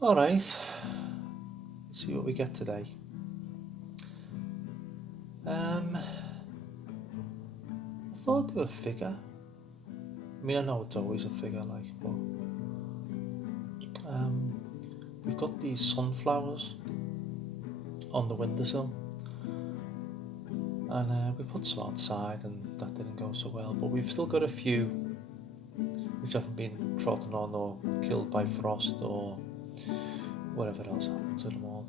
Alright, let's see what we get today. I thought I'd do a figure. I mean, I know it's always a figure, but we've got these sunflowers on the windowsill, and we put some outside, and that didn't go so well. But we've still got a few which haven't been trodden on or killed by frost or whatever else happened to them all.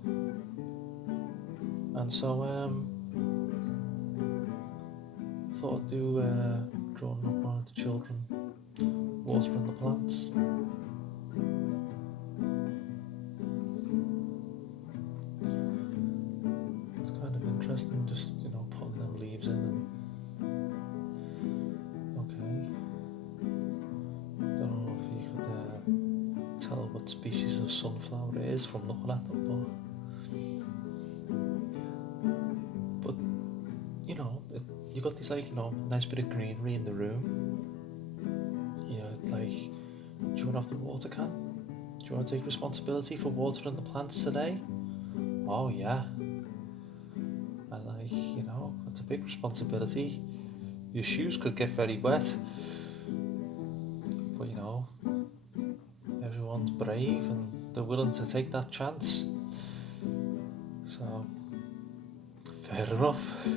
And so I thought I'd do drawing up one of the children watering the plants. It's kind of interesting, just putting them leaves in and okay. Don't know if you could tell what species of sunflower it is from looking at them, but you got this nice bit of greenery in the room. Do you want to have the water can? Do you want to take responsibility for watering the plants today? Oh yeah. And it's a big responsibility. Your shoes could get very wet. But everyone's brave and they're willing to take that chance. So fair enough.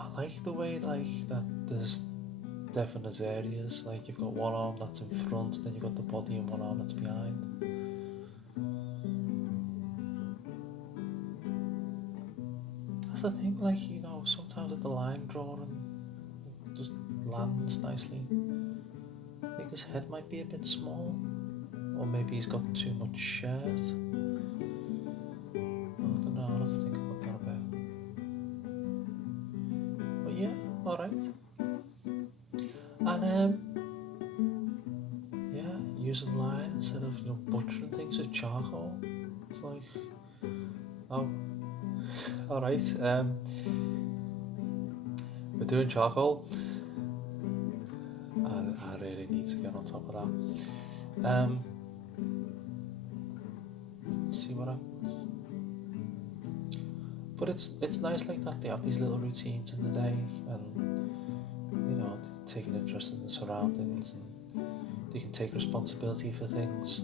I like the way that there's definite areas, you've got one arm that's in front, and then you've got the body and one arm that's behind. That's the thing, sometimes with the line drawing, it just lands nicely. I think his head might be a bit small, or maybe he's got too much shirt. I don't know, I'll have to think about that a bit. But yeah, alright. And using line instead of butchering things with charcoal. It's alright. We're doing charcoal. I really need to get on top of that. Let's see what happens. But it's nice like that. They have these little routines in the day, and take an interest in the surroundings, and they can take responsibility for things.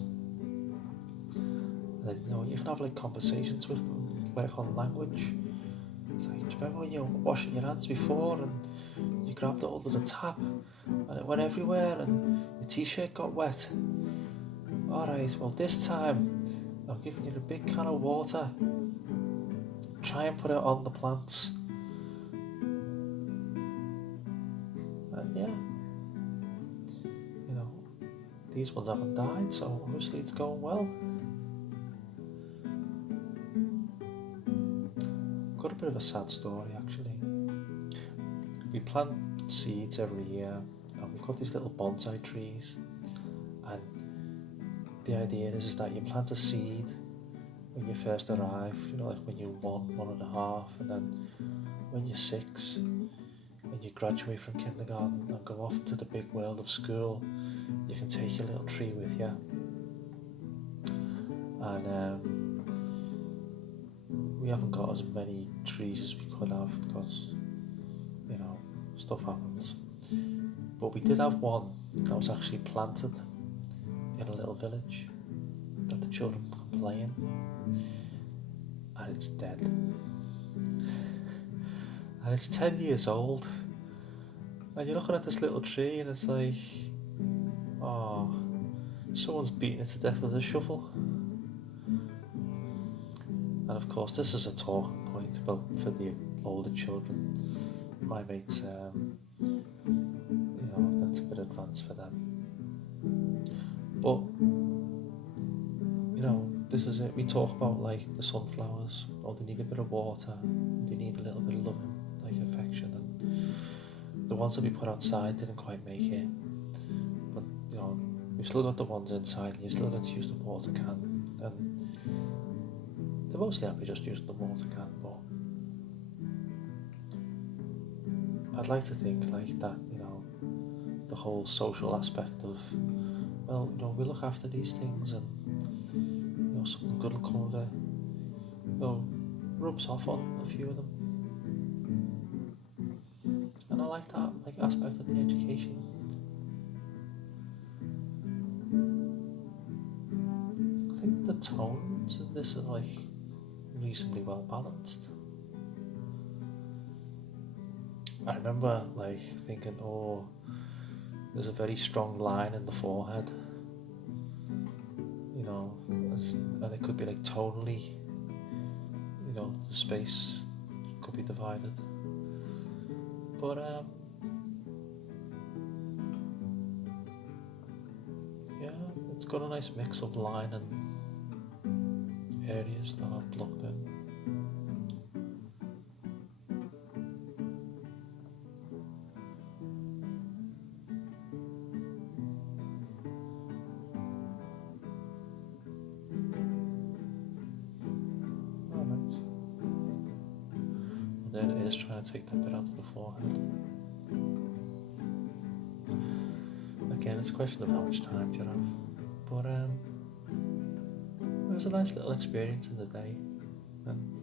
And then you can have conversations with them, work on language. It's do you remember when you were washing your hands before and you grabbed hold of the tap and it went everywhere and your t-shirt got wet? Alright, well this time I'm giving you a big can of water. Try and put it on the plants. And these ones haven't died, so obviously it's going well. I've got a bit of a sad story actually. We plant seeds every year, and we've got these little bonsai trees, and the idea is that you plant a seed when you first arrive, when you're 1.5, and then when you're 6 and you graduate from kindergarten and go off into the big world of school, you can take your little tree with you. And we haven't got as many trees as we could have because stuff happens, but we did have one that was actually planted in a little village that the children can play in, and it's dead, and it's 10 years old, and you're looking at this little tree and it's oh, someone's beating it to death with a shovel. And of course this is a talking point, well, for the older children. My mates, that's a bit advanced for them. But, this is it. We talk about the sunflowers, they need a bit of water, they need a little bit of love, affection, and the ones that we put outside didn't quite make it. But, we've still got the ones inside, and you still got to use the water can, and they're mostly happy just using the water can, but I'd like to think that, the whole social aspect of, well, we look after these things and something good will come of it. Rubs off on a few of them, and I like that aspect of the education. I think the tones in this are reasonably well balanced. I remember thinking, oh, there's a very strong line in the forehead, and it could be tonally, the space could be divided. But yeah, it's got a nice mix of line and areas that I've blocked in. Then it is trying to take that bit out of the forehead. Again, it's a question of how much time do you have. But it was a nice little experience in the day, and